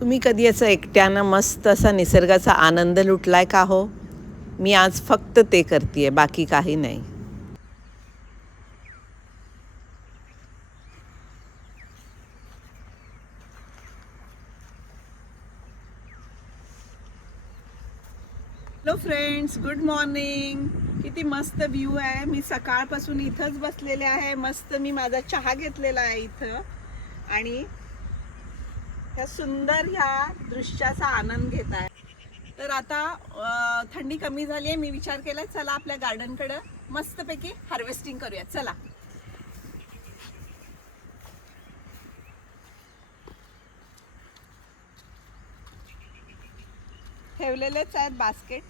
तुम्ही कधी असं एकट्यानं मस्त असा निसर्गाचा आनंद लुटलाय का हो? मी आज फक्त ते करते बाकी काही नाही. हॅलो फ्रेंड्स गुड मॉर्निंग किती मस्त व्ह्यू आहे. मी सकाळपासून इथंच बसलेले आहे. मस्त मी माझा चहा घेतलेला आहे इथं. आणि ह्या सुंदर ह्या दृश्याचा आनंद घेत आहे. तर आता थंडी कमी झाली आहे. मी विचार केला चला आपल्या गार्डनकडं मस्तपैकी हार्वेस्टिंग करूया चला. ठेवलेलेच आहेत बास्केट.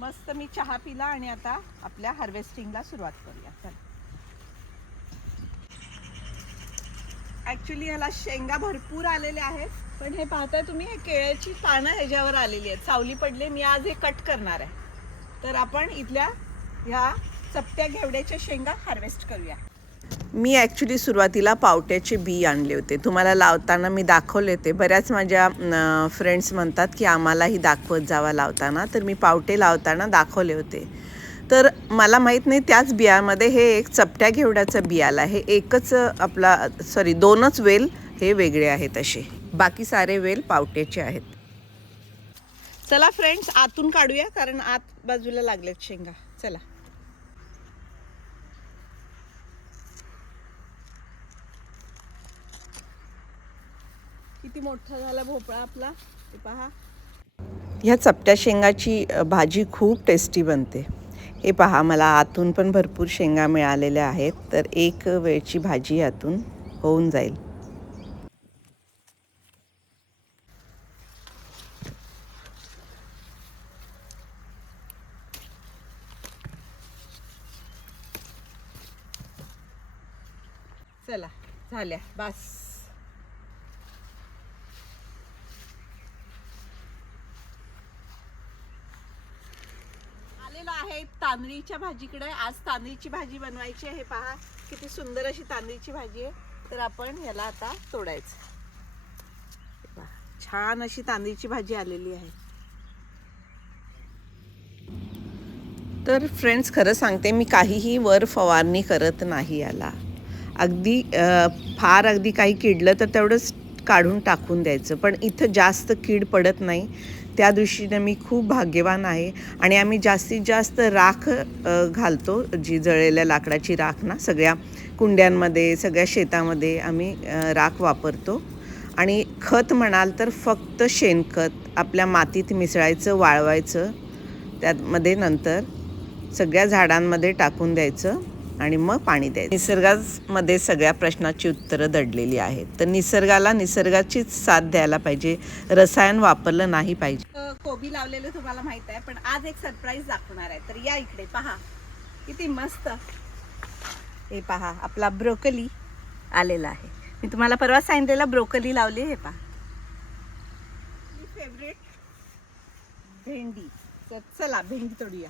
मस्त मी चहा पिला आणि आता आपल्या हार्वेस्टिंगला सुरुवात करूया चला. ॲक्च्युली ह्याला शेंगा भरपूर आलेल्या आहेत. पण हे पाहताय तुम्ही हे केळ्याची पानं ह्याच्यावर आलेली आहेत. सावली पडले मी आज हे कट करणार आहे. तर आपण इथल्या ह्या चपट्या घेवड्याच्या शेंगा हार्वेस्ट करूया. मी ॲक्च्युली सुरुवातीला पावट्याचे बी आणले होते. तुम्हाला लावताना मी दाखवले होते. बऱ्याच माझ्या फ्रेंड्स म्हणतात की आम्हालाही दाखवत जावा लावताना. तर मी पावटे लावताना दाखवले होते. तर मला माहीत नाही त्याच बियामध्ये हे एक चपट्या घेवड्याचं बियाला हे आहे. एकच आपला सॉरी दोनच वेल हे वेगळे आहेत असे. बाकी सारे वेल पावट्याचे आहेत. चला फ्रेंड्स आतून काढूया कारण आत बाजूला लागलेत शेंगा. चला. किती मोठा झाला भोपळा आपला? ते पहा. ह्या चपट्या शेंगाची भाजी खूप टेस्टी बनते. हे पहा मला आतून पण भरपूर शेंगा मिळालेल्या आहेत तर एक वेळची भाजी यातून होऊन जाईल. चला झाल्या बस. आलेलो आहे. तांदळीच्या भाजीकडे आज तांदळीची भाजी बनवायची आहे. पहा किती सुंदर अशी तांदळीची भाजी आहे. तर आपण ह्याला आता तोडायचं. छान अशी तांदळीची भाजी आलेली आहे. तर फ्रेंड्स खरं सांगते मी काहीही वर फवारणी करत नाही याला. अगदी फार अगदी काही किडलं तर तेवढंच काढून टाकून द्यायचं. पण इथं जास्त कीड पडत नाही. त्या दृष्टीने मी खूप भाग्यवान आहे. आणि आम्ही जास्तीत जास्त राख घालतो जी जळलेल्या लाकडाची राख ना सगळ्या कुंड्यांमध्ये सगळ्या शेतामध्ये आम्ही राख वापरतो. आणि खत म्हणाल तर फक्त शेणखत आपल्या मातीत मिसळायचं वाळवायचं त्यामध्ये नंतर सगळ्या झाडांमध्ये टाकून द्यायचं. आणि मग पाणी द्यायचं. निसर्गामध्ये सगळ्या प्रश्नाची उत्तरं दडलेली आहेत. तर निसर्गाला निसर्गाचीच साथ द्यायला पाहिजे. रसायन वापरलं नाही पाहिजे. कोबी लावलेलं तुम्हाला माहीत आहे पण आज एक सरप्राईज दाखवणार आहे. तर या इकडे पहा. किती मस्त. हे पहा आपला ब्रोकली आलेला आहे. मी तुम्हाला परवा सांगितलेला ब्रोकली लावली हे पहा. फेवरेट भेंडी. तर चला भेंडी तोडूया.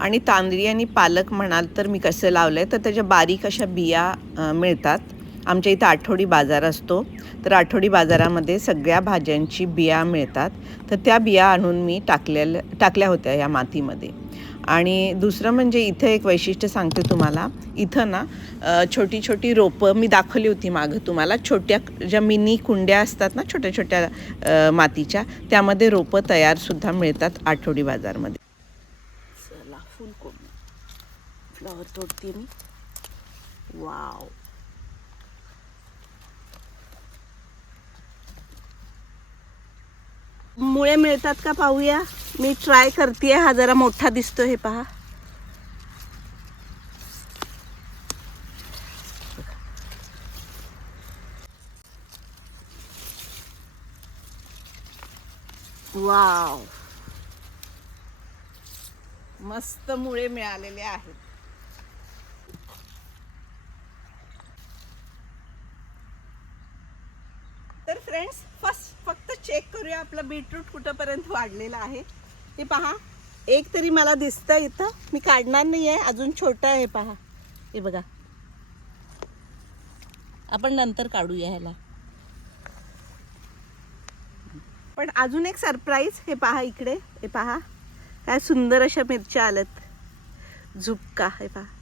आणि तांदळी आणि पालक म्हणाल तर मी कसं लावलं आहे तर त्याच्या बारीक अशा बिया मिळतात. आमच्या इथं आठवडी बाजार असतो. तर आठवडी बाजारामध्ये सगळ्या भाज्यांची बिया मिळतात. तर त्या बिया आणून मी टाकलेल्या टाकल्या होत्या या मातीमध्ये. आणि दुसरं म्हणजे इथं एक वैशिष्ट्य सांगते तुम्हाला. इथं ना छोटी छोटी रोपं मी दाखवली होती मागं तुम्हाला. छोट्या ज्या मिनी कुंड्या असतात ना छोट्या छोट्या मातीच्या त्यामध्ये रोपं तयारसुद्धा मिळतात आठवडी बाजारमध्ये चला फुलकोबी फ्लॉवर तोडते मी. वाव. मुळे मिळतात का पाहूया? मी ट्राय करते हा जरा मोठा दिसतो हे पहा. वाव. मस्त मुळे मिळालेले आहेत तर फ्रेंड्स फर्स्ट फक्त बघूया आपलं बीटरूट कुठंपर्यंत वाढलेलं आहे हे पहा. एक तरी मला दिसतं इथं. मी काढणार नाही आहे अजून छोटं आहे पहा. हे बघा. आपण नंतर काढूया ह्याला. पण अजून एक सरप्राईज हे पहा इकडे. हे पहा. काय सुंदर अशा मिरच्या आल्यात. झुपका हे पहा.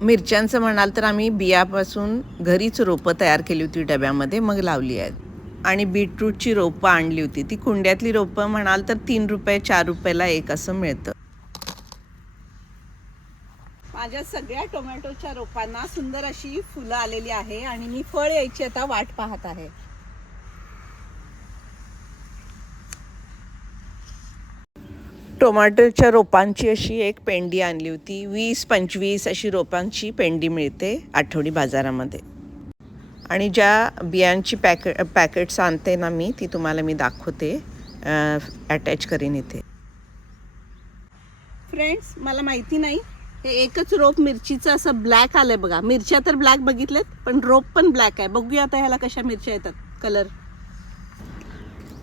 मिरच्यांचं म्हणाल तर आम्ही बियापासून घरीच रोपं तयार केली होती डब्यामध्ये मग लावली आहेत. आणि बीटरूटची रोपं आणली होती. ती कुंड्यातली रोपं म्हणाल तर तीन रुपये चार रुपयाला एक असं मिळतं. माझ्या सगळ्या टोमॅटोच्या रोपांना सुंदर अशी फुलं आलेली आहे आणि मी फळ यायची आता वाट पाहत आहे. टोमॅटोच्या रोपांची अशी एक पेंडी आणली होती. वीस पंचवीस अशी रोपांची पेंडी मिळते आठवडी बाजारामध्ये. आणि ज्या बियांची पॅके पॅकेट्स आणते ना मी ती तुम्हाला मी दाखवते अटॅच करीन इथे. फ्रेंड्स मला माहिती नाही हे एकच रोप मिरचीचं असं ब्लॅक आलंय बघा. मिरच्या तर ब्लॅक बघितलेत पण रोप पण ब्लॅक आहे. बघूया आता ह्याला कशा मिरच्या येतात कलर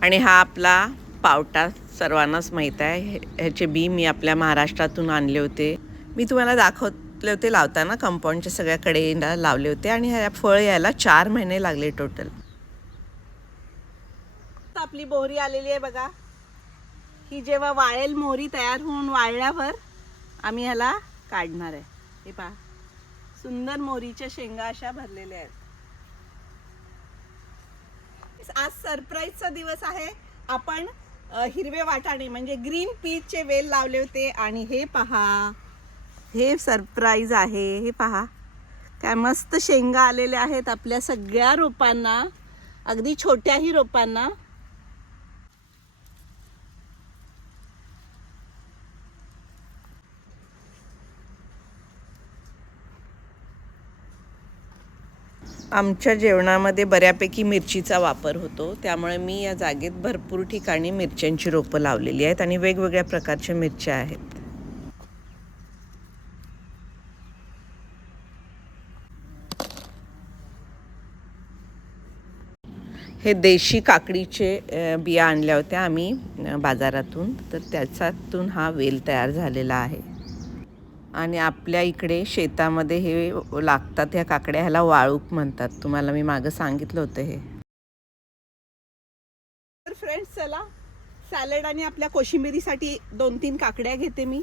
आणि हा आपला पावटा सर्वांनाच माहीत आहे. हे- ह्याचे बी मी आपल्या महाराष्ट्रातून आणले होते. मी तुम्हाला दाखवले होते लावताना कंपाऊंडच्या सगळ्याकडे लावले होते आणि ह्या फळ यायला चार महिने लागले टोटल आपली बोहरी आलेली आहे बघा. ही जेव्हा वाळेल मोहरी तयार होऊन वाळल्यावर आम्ही ह्याला काढणार आहे. हे पहा. सुंदर मोहरीच्या शेंगा अशा भरलेल्या आहेत. आज सरप्राईजचा दिवस आहे. आपण हिरवे वाटाणे म्हणजे ग्रीन पीचचे वेल लावले होते. आणि हे पहा हे सरप्राईज आहे. हे पहा काय मस्त शेंगा आलेल्या आहेत आपल्या सगळ्या रोपांना. अगदी छोट्याही रोपांना. आमच्या जेवणामध्ये बऱ्यापैकी मिरचीचा वापर होतो. त्यामुळे मी या जागेत भरपूर ठिकाणी मिरच्यांची रोपं लावलेली आहेत आणि वेगवेगळ्या प्रकारच्या मिरच्या आहेत. हे देशी काकडीचे बिया आणल्या होत्या आम्ही बाजारातून. तर त्याच्यातून हा वेल तयार झालेला आहे. आणि आपल्या इकडे शेतामध्ये हे लागतात ह्या काकड्या ह्याला वाळूक म्हणतात. तुम्हाला मी मागं सांगितलं होतं हे. तर फ्रेंड्स चला सॅलड आणि आपल्या कोशिंबिरीसाठी दोन तीन काकड्या घेते मी.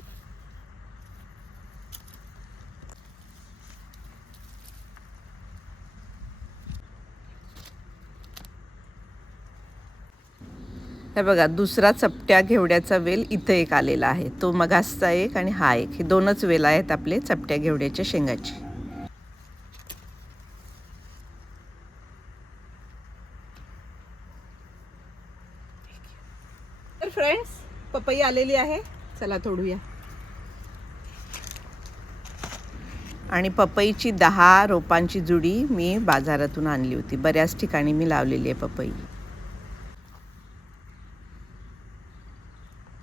हे बघा दुसरा चपट्या घेवड्याचा वेल इथं एक आलेला आहे. तो मगासचा एक आणि हा एक. हे दोनच वेल आहेत आपले चपट्या घेवड्याच्या शेंगाचे. तर फ्रेंड्स पपई आलेली आहे. चला तोडूया. आणि पपईची दहा रोपांची जुडी मी बाजारातून आणली होती. बऱ्याच ठिकाणी मी लावलेली आहे पपई.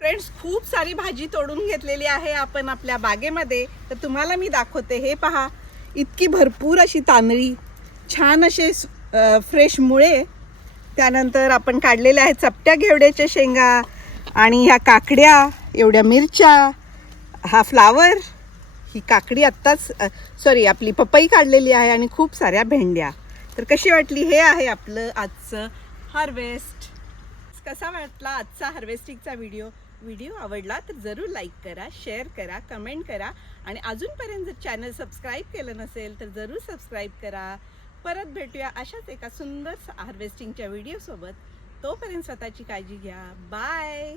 फ्रेंड्स खूप सारी भाजी तोडून घेतलेली आहे आपण आपल्या बागेमध्ये. तर तुम्हाला मी दाखवते. हे पहा इतकी भरपूर अशी तांदळी छान असे फ्रेश मुळे. त्यानंतर आपण काढलेल्या आहेत चपट्या घेवड्याच्या शेंगा आणि ह्या काकड्या एवढ्या मिरच्या हा फ्लावर ही काकडी आत्ताच सॉरी आपली पपई काढलेली आहे आणि खूप साऱ्या भेंड्या. तर कशी वाटली? हे आहे आपलं आजचं हार्वेस्ट कसा वाटला आजचा हार्वेस्टिंगचा व्हिडिओ व्हिडिओ आवडला तर जरूर लाईक करा शेअर करा कमेंट करा आणि अजूनपर्यंत जर चॅनल सबस्क्राईब केलं नसेल तर जरूर सबस्क्राईब करा. परत भेटूया अशाच एका सुंदर हार्वेस्टिंगच्या व्हिडिओसोबत. तोपर्यंत स्वतःची काळजी घ्या. बाय